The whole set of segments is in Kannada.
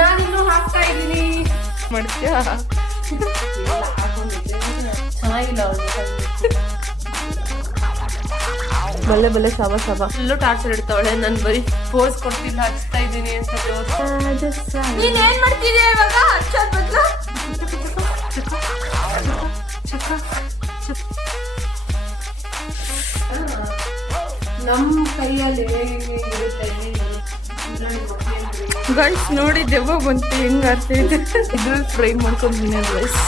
ನಾನಿನ್ನು ಹಾಕ್ತಾ ಇದ್ದೀನಿ. ಮಾಡ್ತೀಯಾ? ಚೆನ್ನಾಗಿಲ್ಲ ಬಲ್ಲೆ ಬಲ್ಲೆ ಸವ ಸವ ಎಲ್ಲೂ ಟಾರ್ಚರ್ ಇಡ್ತಾವಳೆ. ನಾನು ಬರೀ ಪೋಸ್ ಕೊಡ್ತಿಲ್ಲ, ಹಚ್ತಾ ಇದ್ದೀನಿ ಅಂತ ನೀನ್ ಏನ್ ಮಾಡ್ತಿದ್ಯಾ ಇವಾಗ? ಹಚ್ಚೋದ್ ಬದಲು ನಮ್ಮ ಕೈಯಲ್ಲಿ ಗೈಸ್ ನೋಡಿ ದೆವ್ವ ಬಂತು ಹೆಂಗ್ ಆಗ್ತಿದೆ. ಇದು ಫ್ರೈ ಮಾಡ್ಕೊಂಡಿದ್ದೀನಿ guys.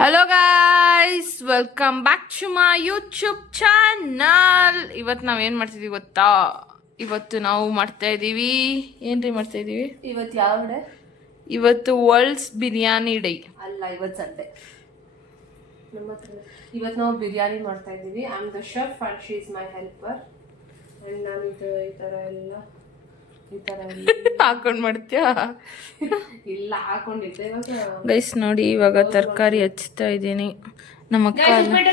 Hello guys, welcome back to my YouTube channel. ಇವತ್ತು ನಾವು ಏನು ಮಾಡ್ತಿದ್ದೀವಿ ಗೊತ್ತಾ? ಇವತ್ತು ನಾವು ಮಾಡ್ತಾ ಇದ್ದೀವಿ, ಏನ್ರಿ ಮಾಡ್ತಾ ಇದ್ದೀವಿ ಇವತ್ತು? ಯಾವ ಡೇ? ಇವತ್ತು ವರ್ಲ್ಡ್ಸ್ ಬಿರಿಯಾನಿ ಡೇ ಅಲ್ಲ, ಇವತ್ತು ಸಂಡೇ. ನಮ್ಮ ಹತ್ರ ಇವತ್ತು ನಾವು ಬಿರಿಯಾನಿ ಮಾಡ್ತಾ ಇದ್ದೀವಿ. I am the chef and she is my helper. And ನಾನು ಈ ಥರ ಎಲ್ಲ ಹಾಕೊಂಡು ಮಾಡ್ತೀಯಾ? ಇಲ್ಲ, ಹಾಕೊಂಡಿದ್ದೆ. ಗೈಸ್ ನೋಡಿ, ಇವಾಗ ತರಕಾರಿ ಹಚ್ತಾ ಇದ್ದೀನಿ. ನಮ್ಮ ಅಕ್ಕ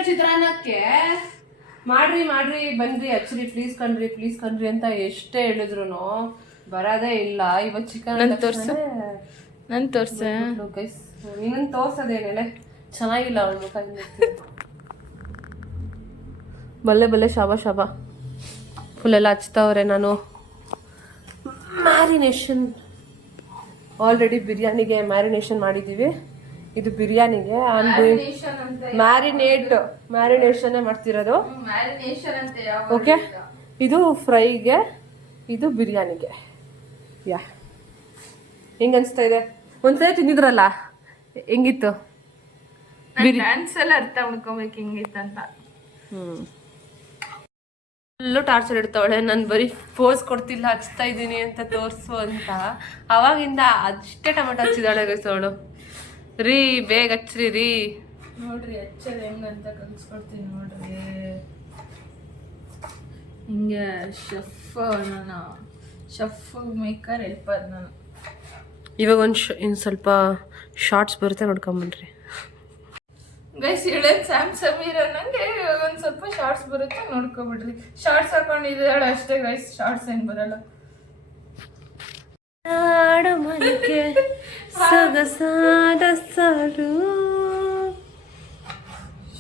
ಚಿತ್ರಾನ್ನಕ್ಕೆ ಮಾಡ್ರಿ ಮಾಡ್ರಿ ಬನ್ರಿ ಹಚ್ಚ್ರಿ ಪ್ಲೀಸ್ ಕಣ್ರಿ ಅಂತ ಎಷ್ಟೇ ಹೇಳಿದ್ರು ಬರೋದೇ ಇಲ್ಲ. ಇವತ್ತು ಚಿಕನ್ ನನ್ ತೋರ್ಸೆ ಗೈಸ್. ನಿನ್ನ ತೋರ್ಸೋದೇನೆಲೆ ಚೆನ್ನಾಗಿಲ್ಲ ಅವಳ ಮುಖ. ಬಲ್ಲೆ ಬಲ್ಲೆ ಶಾಬಾ ಫುಲ್ ಎಲ್ಲ ಹಚ್ತಾವ್ರೆ. ನಾನು ಮ್ಯಾರಿನೇಷನ್ ಆಲ್ರೆಡಿ ಬಿರಿಯಾನಿಗೆ ಮ್ಯಾರಿನೇಷನ್ ಮಾಡಿದ್ದೀವಿ. ಇದು ಬಿರಿಯಾನಿಗೆ ಮ್ಯಾರಿನೇಷನ್ ಮಾಡ್ತಿರೋದು. ಓಕೆ, ಇದು ಫ್ರೈಗೆ, ಇದು ಬಿರಿಯಾನಿಗೆ. ಯಾ, ಹೆಂಗ ಅನಿಸ್ತಾ ಇದೆ? ಒಂದ್ಸಲ ತಿಂದಿದ್ರಲ್ಲ, ಹೆಂಗಿತ್ತು? ಡ್ಯಾನ್ಸ್ ಎಲ್ಲ ಅರ್ಥ ಮಾಡ್ಕೊಬೇಕು ಹೆಂಗಿತ್ತು ಅಂತ. ಎಲ್ಲೂ ಟಾರ್ಚರ್ ಇಡ್ತಾವಳೆ. ನಾನು ಬರೀ ಪೋಸ್ ಕೊಡ್ತಿಲ್ಲ, ಹಚ್ತಾ ಇದ್ದೀನಿ ಅಂತ ತೋರಿಸು ಅಂತ. ಅವಾಗಿಂದ ಅಷ್ಟೇ ಟೊಮೆಟೊ ಹಚ್ಚಿದಾಳೆ ಗೈಸವಳು. ರೀ ಬೇಗ ಹಚ್ಚ್ರಿ ರೀ. ನೋಡ್ರಿ ಹಚ್ಚೋದು ಹೆಂಗಂತ ಕಲಿಸ್ಕೊಡ್ತೀನಿ ನೋಡ್ರಿ. ಹಿಂಗೆ ಶೆಫ್ ಮೇಕರ್ ಹೆಲ್ಪರ್ ನಾನು. ಇವಾಗ ಇನ್ನು ಸ್ವಲ್ಪ ಶಾರ್ಟ್ಸ್ ಬರುತ್ತೆ, ನೋಡ್ಕೊಂಬನ್ರಿ ಗೈಸ್. ಹೇಳೋದು ಸ್ಯಾಮ್ ಸಮೀರ್ ಅನ್ನಂಗೆ ಒಂದು ಸ್ವಲ್ಪ ಶಾರ್ಟ್ಸ್ ಬರುತ್ತೆ, ನೋಡ್ಕೊಬಿಡ್ರಿ. ಶಾರ್ಟ್ಸ್ ಹಾಕೊಂಡಿದ್ದಾಳೆ ಅಷ್ಟೇ ಗೈಸ್, ಶಾರ್ಟ್ಸ್ ಏನು ಬರಲ್ಲ.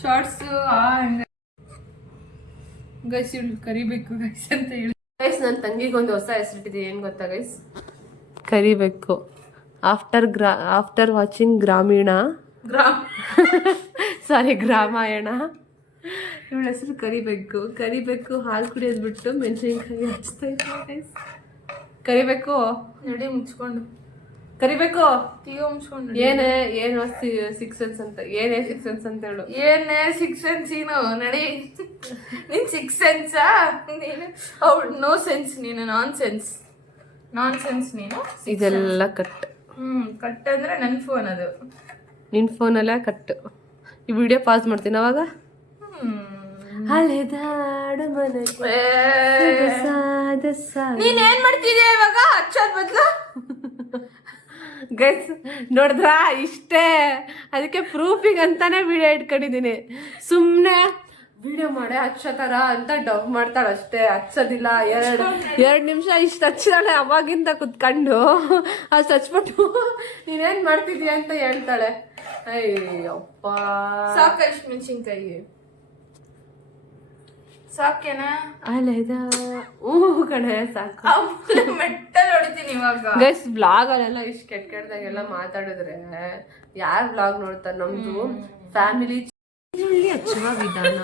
ಶಾರ್ಟ್ಸ್ ಗೈಸ್ ಇವಳು ಕರಿಬೇಕು ಗೈಸ್ ಅಂತ ಹೇಳಿ. ಗೈಸ್ ನನ್ನ ತಂಗಿಗೆ ಒಂದು ಹೊಸ ಹೆಸರಿಟ್ಟಿದೆ. ಏನು ಗೊತ್ತಾ ಗೈಸ್? ಕರಿಬೇಕು. After watching Gramayana. ಇವಳ ಹೆಸರು ಕರಿಬೇಕು. ಹಾಲು ಕುಡಿಯೋದು ಬಿಟ್ಟು ಮೆಣಸಿನ್ಕಾಯಿ ಹಚ್ತಾ ಇದ್ದೆ. ಕರಿಬೇಕು ನೋಡಿ, ಮುಚ್ಕೊಂಡು ಕರಿಬೇಕು. ತೀಗೋ ಮುಚ್ಕೊಂಡು ಏನು 6 ಸೆನ್ಸ್ ಅಂತ. ಏನೇ 6 ಸೆನ್ಸ್ ಅಂತ ಹೇಳು. ಏನೇ 6 ಸೆನ್ಸ್ ನೀನು ನಡಿ. ನೀನು 6 ಸೆನ್ಸಾ? ನೀನು ನೋ ಸೆನ್ಸ್, ನೀನು ನಾನ್ ಸೆನ್ಸ್ ನೀನು. ಇದೆಲ್ಲ ಕಟ್. ಕಟ್ ಅಂದ್ರೆ ನನ್ನ ಫೋನ್, ಅದು ನಿನ್ನ ಫೋನಲ್ಲೇ ಕಟ್ಟು. ಈ ವಿಡಿಯೋ ಪಾಸ್ ಮಾಡ್ತೀನಿ ಅವಾಗ. ನೀನ್ ಏನ್ ಮಾಡ್ತಿದ್ಯಾ ಇವಾಗ? ಹಚ್ಚೋದ್ ಬದ್ಲು ಗೈಸ್ ನೋಡಿದ್ರಾ? ಇಷ್ಟೇ. ಅದಕ್ಕೆ ಪ್ರೂಫಿಗೆ ಅಂತಾನೆ ವಿಡಿಯೋ ಇಟ್ಕೊಂಡಿದ್ದೀನಿ. ಸುಮ್ಮನೆ ವಿಡಿಯೋ ಮಾಡಿ ಹಚ್ಚೋ ಥರ ಅಂತ ಡವ್ ಮಾಡ್ತಾಳೆ ಅಷ್ಟೇ, ಹಚ್ಚೋದಿಲ್ಲ. ಎರಡು ನಿಮಿಷ ಇಷ್ಟು ಹಚ್ಚಿದಾಳೆ ಅವಾಗಿಂದ ಕುತ್ಕೊಂಡು. ಅಷ್ಟು ಹಚ್ಬಿಟ್ಟು ನೀನೇನು ಮಾಡ್ತಿದ್ಯಾ ಅಂತ ಹೇಳ್ತಾಳೆ. ಅಯ್ಯಪ್ಪ, ಸಾಕಷ್ಟು ಮೆಣಸಿನ್ಕಾಯಿ ಸಾಕೇನಾ? ಅಲ್ಲ ಕಣೆ ಸಾಕು. ಮೆಟ್ಟಲ್ಲಿ ಹೊಡಿತೀನಿ ಇವಾಗ. ಗೈಸ್ ಬ್ಲಾಗಲ್ಲೆಲ್ಲ ಇಷ್ಟು ಕೆಟ್ಟದಾಗೆಲ್ಲ ಮಾತಾಡಿದ್ರೆ ಯಾರು ಬ್ಲಾಗ್ ನೋಡ್ತಾರೆ? ನಮ್ದು ಫ್ಯಾಮಿಲಿ ಹಚ್ಚುವ ವಿಧಾನ.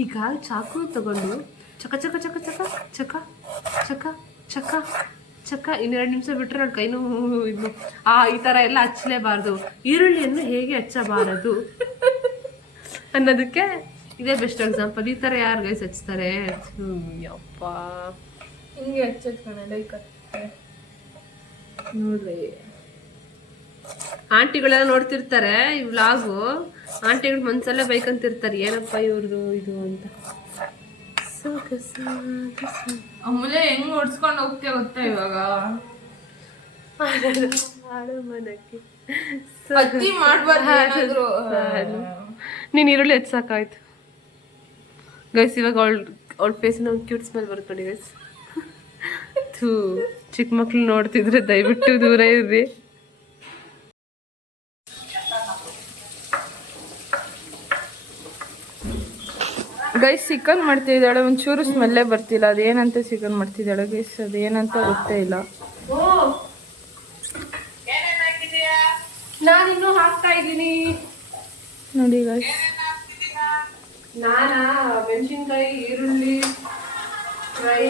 ಈಗ ಚಾಕು ತಗೊಂಡು ಚಕ ಚಕ ಚಕ ಚಕ ಚಕ ಚಕ ಚಕ ಚಕ 2 ನಿಮಿಷ ಬಿಟ್ರೆ ನೋಡಿ ಕೈನೂ ಇದು. ಈ ಥರ ಎಲ್ಲ ಹಚ್ಚಲೇಬಾರ್ದು. ಈರುಳ್ಳಿಯನ್ನು ಹೇಗೆ ಹಚ್ಚಬಾರದು ಅನ್ನೋದಕ್ಕೆ ಇದೇ ಬೆಸ್ಟ್ ಎಕ್ಸಾಂಪಲ್. ಈ ಥರ ಯಾರು ಗೈಸ್ ಹಚ್ತಾರೆ? ಯಪ್ಪ, ಹಿಂಗೆ ಹಚ್ಚೋದು ಕಣೆ. ನೋಡ್ರಿ, ಆಂಟಿಗಳೆಲ್ಲ ನೋಡ್ತಿರ್ತಾರೆ ಈ ವ್ಲಾಗು. ಆಂಟಿಗಳು ಮನ್ಸಲ್ಲೇ ಬೈಕಂತಿರ್ತಾರೆ, ಏನಪ್ಪ ಇವ್ರದ್ದು ಇದು ಅಂತ. ಆಮೇಲೆ ಹೆಂಗ್ ಓಡಿಸ್ಕೊಂಡು ಹೋಗ್ತೇ ಗೊತ್ತಾ ಇವಾಗ? ನೀನು ಈರುಳ್ಳಿ ಹೆಚ್ಚಾಕಾಯ್ತು ಗೈಸ್. ಇವಾಗ ಅವಳ ಫೇಸಿನ ಒಂದು ಕ್ಯೂಟ್ ಸ್ಮೆಲ್ ಬರ್ಕೊಳ್ಳಿ ಗೈಸ್. ಚಿಕ್ಕ ಮಕ್ಳು ನೋಡ್ತಿದ್ರೆ ದಯವಿಟ್ಟು ದೂರ ಇರ್ರಿ. ಗೈಸ್ ಚಿಕನ್ ಮಾಡ್ತಿದ್ದಾಳೆ, ಒಂಚೂರು ಸ್ಮೆಲ್ಲೇ ಬರ್ತಿಲ್ಲ. ಅದೇನಂತ ಚಿಕನ್ ಮಾಡ್ತಿದ್ದಾಳೆ ಗೈಸ್, ಅದೇನಂತ ಗೊತ್ತೇ ಇಲ್ಲ. ನಾನಿನ್ನೂ ಹಾಕ್ತಾ ಇದ್ದೀನಿ ನೋಡಿ ಗೈಸ್. ನಾನಾ ಮೆಣಸಿನ್ಕಾಯಿ, ಈರುಳ್ಳಿ ಫ್ರೈ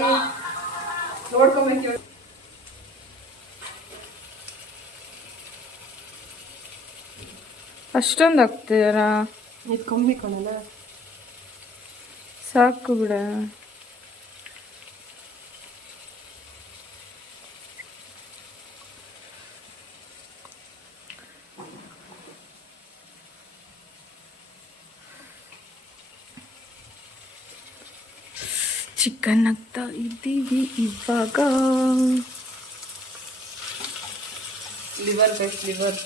ನೋಡ್ಕೊಬೇಕು. ಅಷ್ಟೊಂದು ಹಾಕ್ತಿದಾರಾ? ಇದು ಕಮ್ಮಿ ಕೊಡಲ್ಲ, ಸಾಕು ಬಿಡ. ಚಿಕನ್ ಹಾಕ್ತಾ ಇದ್ದೀವಿ ಇವಾಗ. ಲಿವರ್ ಬೇಕು, ಲಿವರ್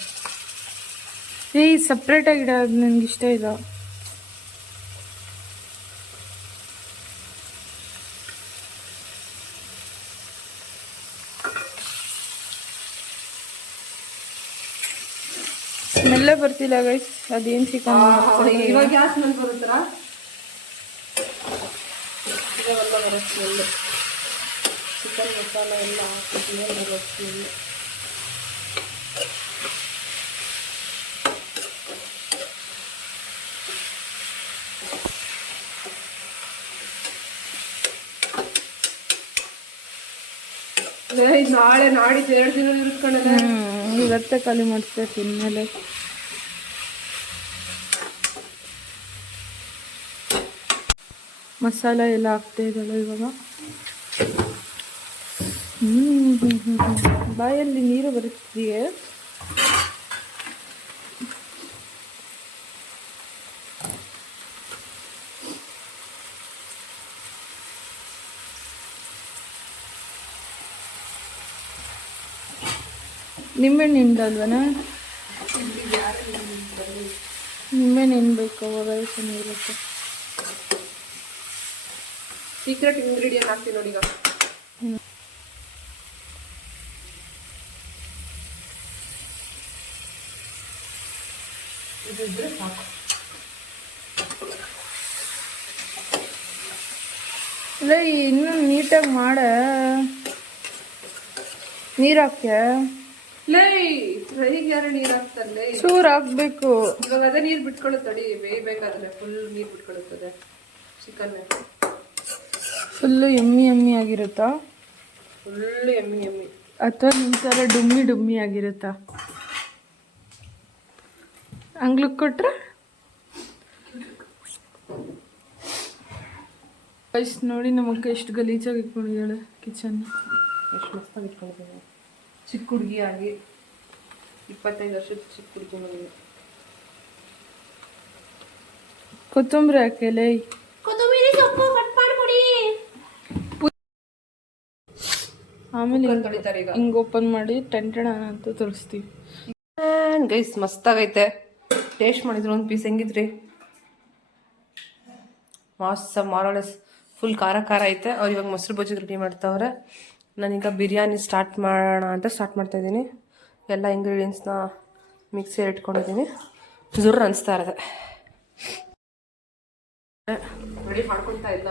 ಸಪ್ರೇಟಾಗಿ ಇಡೋದು ನನಗೆ ಇಷ್ಟ ಇಲ್ಲ. ಸ್ಮೆಲ್ಲೇ ಬರ್ತಿಲ್ಲ ಗೈಸ್, ಅದೇನು ಚಿಕನ್ ಇವಾಗ ಯಾವ ಸ್ಮೆಲ್ ಬರುತ್ತರ? ಇವಾಗೆಲ್ಲ ಬರೋ ಸ್ಮೆಲ್ಲು, ಚಿಕನ್ ಮಸಾಲ ಎಲ್ಲ ಹಾಕಿದ್ಮೇಲೆ ಬರೋ ಸ್ಮೆಲ್ಲು. ನಾಳೆ ನಾಡಿದ್ದು 2 ದಿನ ಇರುತ್ಕೊಂಡಲ್ಲ, ಇವತ್ತೇ ಖಾಲಿ ಮಾಡ್ತೇವೆ ತಿನ್ಮೇಲೆ. ಮಸಾಲ ಎಲ್ಲ ಹಾಕ್ತಾ ಇದ್ದಾಳೆ ಇವಾಗ. ಬಾಯಲ್ಲಿ ನೀರು ಬರುತ್ತಿದೆಯೇ? ನಿಂಬೆಹಣ್ಣು ಹಿಂಡಲ್ವನ? ನಿಂಬೆಹಣ್ಣು ಹಿಂಡ್ಬೇಕು, ಅವಾಗ ಚೆನ್ನಾಗಿರುತ್ತೆ. ಸೀಕ್ರೆಟ್ ಇಂಗ್ರೀಡಿಯಂಟ್ ಹಾಕ್ತೀನಿ ನೋಡಿ ಈಗ. ಇದಿದ್ರೆ ಸಾಕು. ಇಲ್ಲ ಇನ್ನೂ ನೀಟಾಗಿ ಮಾಡ. ನೀರು ಹಾಕ್ಯ ಫ್ರೈಗೆ ಯಾರು ನೀರು ಹಾಕ್ತಲ್ಲೇ? ಚೂರು ಹಾಕ್ಬೇಕು. ಇವಾಗ ಅದೇ ನೀರು ಬಿಟ್ಕೊಳ್ಳುತ್ತಡಿ, ಬೇಯಬೇಕಾದ್ರೆ ಫುಲ್ ನೀರು ಬಿಟ್ಕೊಳ್ಳುತ್ತದೆ ಚಿಕನ್. ಫುಲ್ಲು ಎಮ್ಮಿ ಎಮ್ಮಿ ಆಗಿರುತ್ತಾ? ಫುಲ್ಲು ಎಮ್ಮಿ ಎಮ್ಮಿ ಅಥವಾ ನಿಮ್ಮ ಥರ ಡುಮ್ಮಿ ಡುಮ್ಮಿ ಆಗಿರುತ್ತಾ? ಅಂಗ್ಲಕ್ಕೆ ಕೊಟ್ರೆ ಎಷ್ಟು ನೋಡಿ ನಮಗೆ ಎಷ್ಟು ಗಲೀಜಾಗಿ ಇಟ್ಕೊಂಡಿದ್ದಾಳೆ ಕಿಚನ್. ಎಷ್ಟು ಮಸ್ತಾಗಿ ಇಟ್ಕೊಂಡಿದ್ದಾಳೆ ಚಿಕ್ಕ ಹುಡುಗಿ ಆಗಿ. 25 ವರ್ಷದ ಚಿಕ್ಕ ಹುಡುಗಿ ನನಗೆ. ಕೊತ್ತಂಬರಿ ಹಾಕಲೆ, ಕೊತ್ತಂಬರಿ ಸೊಪ್ಪು ಕಟ್ ಮಾಡಿಕೊಡಿ. ಆಮೇಲೆ ಹಿಂಗೆ ಓಪನ್ ಮಾಡಿ ಟೆಂಟಣ ಅಂತ ತೋರಿಸ್ತೀವಿ ಗೈಸ್. ಮಸ್ತಾಗೈತೆ. ಟೇಸ್ಟ್ ಮಾಡಿದ್ರು ಒಂದು ಪೀಸ್ ಹೆಂಗಿದ್ರಿ? ಮಸ್ತ್ ಮಾರೋಳೆಸ್ ಫುಲ್ ಖಾರ ಖಾರ ಐತೆ. ಅವ್ರು ಇವಾಗ ಮೊಸರು ಬಜ್ಜಿ ರೆಡಿ ಮಾಡ್ತಾವ್ರೆ. ನಾನೀಗ ಬಿರಿಯಾನಿ ಸ್ಟಾರ್ಟ್ ಮಾಡೋಣ ಅಂತ ಸ್ಟಾರ್ಟ್ ಮಾಡ್ತಾಯಿದ್ದೀನಿ. ಎಲ್ಲ ಇಂಗ್ರೀಡಿಯೆಂಟ್ಸ್ನ ಮಿಕ್ಸಿಯಲ್ಲಿ ಇಟ್ಕೊಂಡಿದ್ದೀನಿ. ಜುರ್ರು ಅನಿಸ್ತಾ ಇರೋದೆ. ರೆಡಿ ಮಾಡ್ಕೊಳ್ತಾ ಇಲ್ಲ,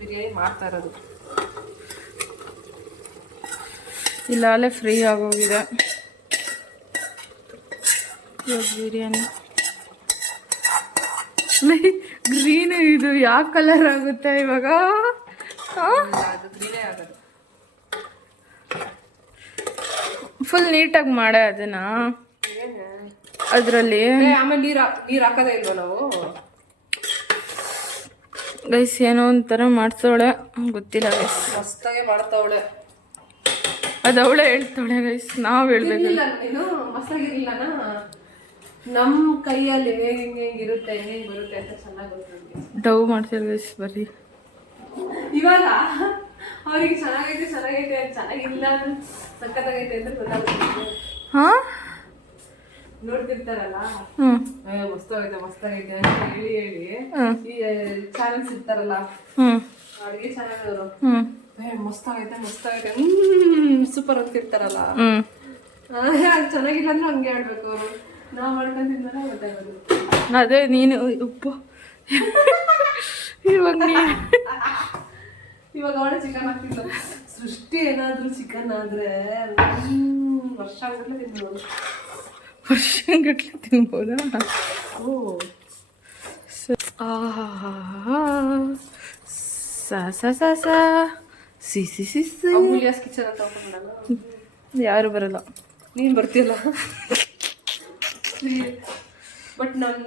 ಬಿರಿಯಾನಿ ಮಾಡ್ತಾ ಇರೋದು. ಇಲ್ಲ ಅಲ್ಲೇ ಫ್ರೀ ಆಗೋಗಿದೆ ಇವಾಗ ಬಿರಿಯಾನಿ. ಗ್ರೀನ್ ಇದು ಯಾವ ಕಲರ್ ಆಗುತ್ತೆ ಇವಾಗ? ಫುಲ್ ನೀಟಾಗಿ ಮಾಡ ಅದನ್ನ ಅದರಲ್ಲಿ. ಆಮೇಲೆ ನೀರು ಹಾಕೋದೇ ಇಲ್ವ ನಾವು? ಗೈಸ್ ಏನೋ ಒಂಥರ ಮಾಡ್ತಾವಳೆ, ಗೊತ್ತಿಲ್ಲ ಗೈಸ್. ಮಸ್ತಾಗೆ ಮಾಡ್ತಾವಳೆ, ಅದು ಅವಳೇ ಹೇಳ್ತಾವಳೆ ಗೈಸ್, ನಾವು ಹೇಳ್ಬೇಕು. ಇದು ಮಸ್ತಾಗಿರ್ಲಿಲ್ಲ, ನಮ್ಮ ಕೈಯಲ್ಲಿ ಹೆಂಗಿರುತ್ತೆ ಹೆಂಗೆ ಬರುತ್ತೆ ಅಂತ ಚೆನ್ನಾಗಿ ಗೊತ್ತಿಲ್ಲ. ಡವ್ ಮಾಡ್ತೀವಿ ಗೈಸ್ ಬರ್ರಿ. ಇವಾಗ ಅವ್ರಿಗೆ ಚೆನ್ನಾಗೈತೆ ಚೆನ್ನಾಗೈತೆ ಚೆನ್ನಾಗಿಲ್ಲ ಸಕ್ಕತ್ತಾಗೈತೆ ಅಂತ ಗೊತ್ತಾಗುತ್ತೆ. ಹಾಂ ನೋಡ್ತಿರ್ತಾರಲ್ಲ, ಮಸ್ತಾಗೈತೆ ಮಸ್ತಾಗೈತೆ ಅಂತ ಹೇಳಿ ಈ ಚಾನಲ್ಸ್ ಇರ್ತಾರಲ್ಲ, ಅಡುಗೆ ಚಾನಲ್ ಅವರು ಮಸ್ತಾಗೈತೆ ಸೂಪರ್ ಅಂತಿರ್ತಾರಲ್ಲ ಚೆನ್ನಾಗಿಲ್ಲ ಅಂದ್ರೆ ಹಂಗೆ ಆಡ್ಬೇಕು ಅವರು. ನಾವು ಮಾಡ್ಕೊಂತಿಂದ್ರೆ ಗೊತ್ತಾಗೋದು. ಅದೇ ನೀನು ಉಪ್ಪು ಇವಾಗ ಅವಳೆ ಚಿಕನ್ ಹಾಕ್ತಿದ್ಲು. ಸೃಷ್ಟಿ ಏನಾದ್ರು ಚಿಕನ್ ಆದ್ರೆ ವರ್ಷಗಟ್ಟಲೆ ತಿನ್ಬೋದು. ವರ್ಷಗಟ್ಟಲೆ ತಿನ್ಬೋದಾ? ಓ ಅಮೂಲ್ಯಾಸ್ ಕಿಚನ್ ಅಂತ ಓಪನ್ ಮಾಡೋಣ. ಯಾರು ಬರಲ್ಲ, ನೀನು ಬರ್ತೀಯಲ್ಲ. ಬಟ್ ನಾನು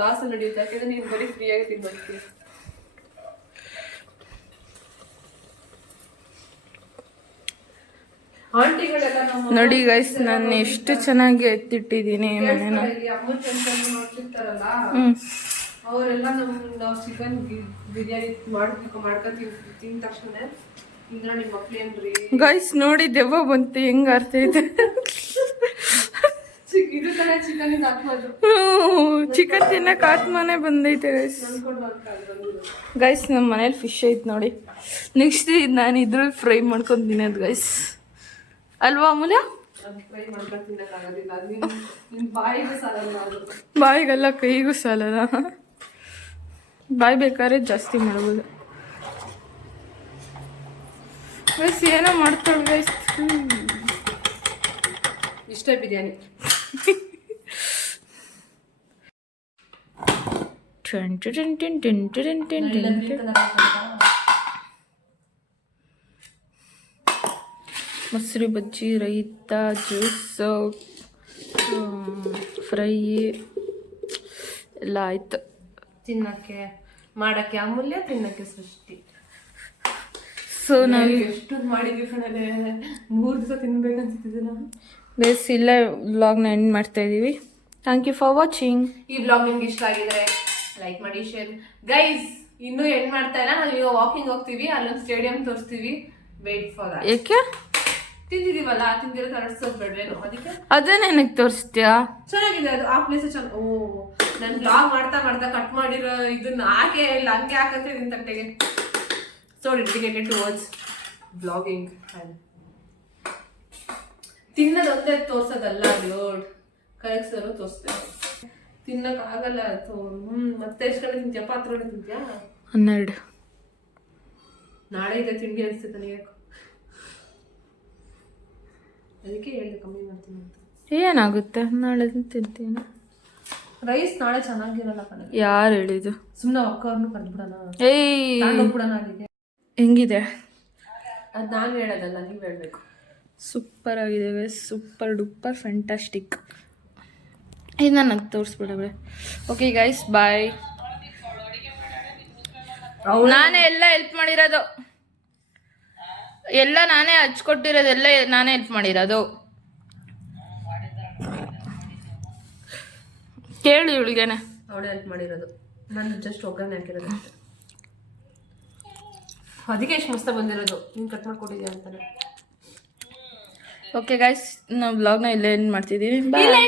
ಲಾಸ್ ಅಲ್ಲಿ ನಡೆಯುತ್ತೆ, ಯಾಕಂದ್ರೆ ನೀನು ಬರೀ ಫ್ರೀಯಾಗಿ ತಿನ್ಬರ್ತೀಯ. ಆಂಟಿಗಳೆಲ್ಲ ನೋಡಿ ಗೈಸ್, ನಾನು ಎಷ್ಟು ಚೆನ್ನಾಗಿ ಎತ್ತಿಟ್ಟಿದ್ದೀನಿ ಮನೇನ. ಅಮ್ಮ ಚಂದ ಮಾಡ್ತಿರ್ತಾರಲ್ಲ, ಅವರೆಲ್ಲ ನಾವು ಚಿಕನ್ ಬಿರಿಯಾನಿ ಮಾಡ್ಕೊಂಡು ತಿಂದ ತಕ್ಷಣ ಇಂದ್ರ ನಿಮ್ಮ ಮಕ್ಳೇನ್ರಿ ಗೈಸ್ ನೋಡಿ ದೆವ್ವ ಬಂತು ಹೆಂಗ್ ಆರ್ತೈತೆ. ಇದು ತರ ಚಿಕನ್ ಇಂದ ಹಾಕ್ಬೋದು. ಚಿಕನ್ ತಿನ್ನಕ್ ಆತ್ಮನೇ ಬಂದೈತೆ ಗೈಸ್. ಗೈಸ್ ನಮ್ಮ ಮನೇಲಿ ಫಿಶ್ ಐತೆ ನೋಡಿ. ನೆಕ್ಸ್ಟ್ ನಾನು ಇದ್ರಲ್ಲಿ ಫ್ರೈ ಮಾಡ್ಕೊಂಡು ತಿನ್ನೋದು ಗೈಸ್, ಅಲ್ವಾ ಅಮೂಲ್ಯ? ಫ್ರೈ ಮಾಡ್ಕೊಂಡು ತಿನ್ನಕ್ಕಾಗೋದಿಲ್ಲ, ನಿನ್ನ ಬಾಯಿಗೂ ಸಾಲಲ್ಲ ಅದು. ಬಾಯಿಗೆಲ್ಲ ಕೈಗೂ ಸಾಲಲ್ಲ, ಬಾಯಿ ಬೇಕಾದ್ರೆ ಜಾಸ್ತಿ ಮಾಡ್ಬೋದು ಗೈಸ್. ಏನೋ ಮಾಡ್ತಾಳೆ ಗೈಸ್. ಇಷ್ಟ ಬಿರಿಯಾನಿ. ಮೊಸರು ಬಜ್ಜಿ, ರೈತ, ಜ್ಯೂಸ್, ಫ್ರೈ ಎಲ್ಲ ಆಯ್ತು. ತಿನ್ನಕ್ಕೆ ಮಾಡಕ್ಕೆ ಅಮೂಲ್ಯ, ತಿನ್ನಕ್ಕೆ ಸೃಷ್ಟಿ. ಸೊ ನಾವು ಎಷ್ಟು ಮಾಡಿದ್ವಿ ಕಣಲೆ, 3 ದಿವಸ ತಿನ್ಬೇಕನ್ಸುತ್ತಿದೆ ನಾವು. ಬೇಸ್ ಇಲ್ಲೇ ವ್ಲಾಗ್ನ ಎಂಡ್ ಮಾಡ್ತಾ ಇದ್ದೀವಿ. Thank you for watching. ಈ ವ್ಲಾಗ್ ನಿಮ್ಗೆ ಇಷ್ಟ ಆಗಿದ್ರೆ ಲೈಕ್ ಮಾಡಿ, ಶೇರ್. ಗೈಸ್ ಇನ್ನೂ ಎಂಡ್ ಮಾಡ್ತಾ ಇಲ್ಲ, ನಾವು ಈಗ ವಾಕಿಂಗ್ ಹೋಗ್ತೀವಿ, ಅಲ್ಲೊಂದು ಸ್ಟೇಡಿಯಂ ತೋರಿಸ್ತೀವಿ. Wait for that. ಏಕೆ? ತಿಂದಿದೀವಲ್ಲ, ತಿಂದಿರೋ ತರಿಸೋದು ಬೇಡವೇನು, ಅದಕ್ಕೆ ಅದನ್ನ ನನಗೆ ತೋರಿಸ್ತೀಯಾ? ಚೆನ್ನಾಗಿದೆ ಅದು, ಆ ಪ್ಲೇಸ್ ಚೆನ್ನಾಗಿ. ಓ ನಾನು ಬ್ಲಾಗ್ ಮಾಡ್ತಾ ಮಾಡ್ತಾ ಕಟ್ ಮಾಡಿರೋ ಇದನ್ನ ಹಾಗೆ ಇಲ್ಲ ಹಂಗೆ ಹಾಕತ್ತೆ ನಿನ್ನ ತಟ್ಟೆಗೆ. So dedicated towards blogging. ತಿನ್ನೋದೊಂದೇ ತೋರ್ಸೋದಲ್ಲ, ಲೋಡ್ ಕರೆಕ್ಸರು ತೋರಿಸ್ತೇವೆ. ತಿನ್ನಕ್ ಆಗಲ್ಲ ಅದು. ಮತ್ತೆ ಎಷ್ಟು ಕಡೆ ತಿಂತೀಯ? ಪಾತ್ರೆ ತಿಂತೀಯಾ? 12. ನಾಳೆ ಇದೆ ತಿಂಡಿ ಅನಿಸುತ್ತೆ ನನಗೆ, ಅದಕ್ಕೆ ಹೇಳಿದೆ ಕಮ್ಮಿ ಮಾಡ್ತೀನಿ ಅಂತ. ಏನಾಗುತ್ತೆ, ನಾಳೆ ತಿಂತೀನಿ. ರೈಸ್ ನಾಳೆ ಚೆನ್ನಾಗಿರಲ್ಲ ಕಣೆ. ಯಾರು ಹೇಳಿದ್ದು? ಸುಮ್ಮನೆ ಅಕ್ಕವ್ರನ್ನು ಕರೆದ್ಬಿಡೋಣ, ಏಯ್ ತಗೊಂಡೋಗ್ಬಿಡೋಣ. ಅಲ್ಲಿಗೆ ಹೆಂಗಿದೆ? ಅದು ನಾನು ಹೇಳೋದಲ್ಲ, ನೀವು ಹೇಳಬೇಕು. ಸೂಪರ್ ಆಗಿದೆ, ಸೂಪರ್ ಡೂಪರ್ ಫ್ಯಾಂಟಾಸ್ಟಿಕ್. ಇದು ನನಗೆ ತೋರಿಸ್ಬಿಡಬೇಡ. ಓಕೆ ಗೈಸ್, ಬಾಯ್. ನಾನೇ ಎಲ್ಲ ಹೆಲ್ಪ್ ಮಾಡಿರೋದು, ಎಲ್ಲ ನಾನೇ ಹಚ್ಕೊಟ್ಟಿರೋದು, ಎಲ್ಲ ನಾನೇ ಹೆಲ್ಪ್ ಮಾಡಿರೋದು. ಕೇಳಿ ಇವಳಿಗೇನೆ, ಅವಳೇ ಹೆಲ್ಪ್ ಮಾಡಿರೋದು, ನಾನು ಜಸ್ಟ್ ಒಗ್ಗರಣೆ ಹಾಕಿರೋದು. ಅದಕ್ಕೆ ಎಷ್ಟು ಮಸ್ತ ಬಂದಿರೋದು, ನೀನು ಕಟ್ ಮಾಡ್ಕೊಟ್ಟಿದ್ಯಾ ಅಂತಾನೆ. ಓಕೆ ಗೈಸ್, ನಾವು ವ್ಲಾಗ್ನ ಇಲ್ಲೇ ಎಂಡ್ ಮಾಡ್ತಿದ್ದೀವಿ. ಬಾಯ್.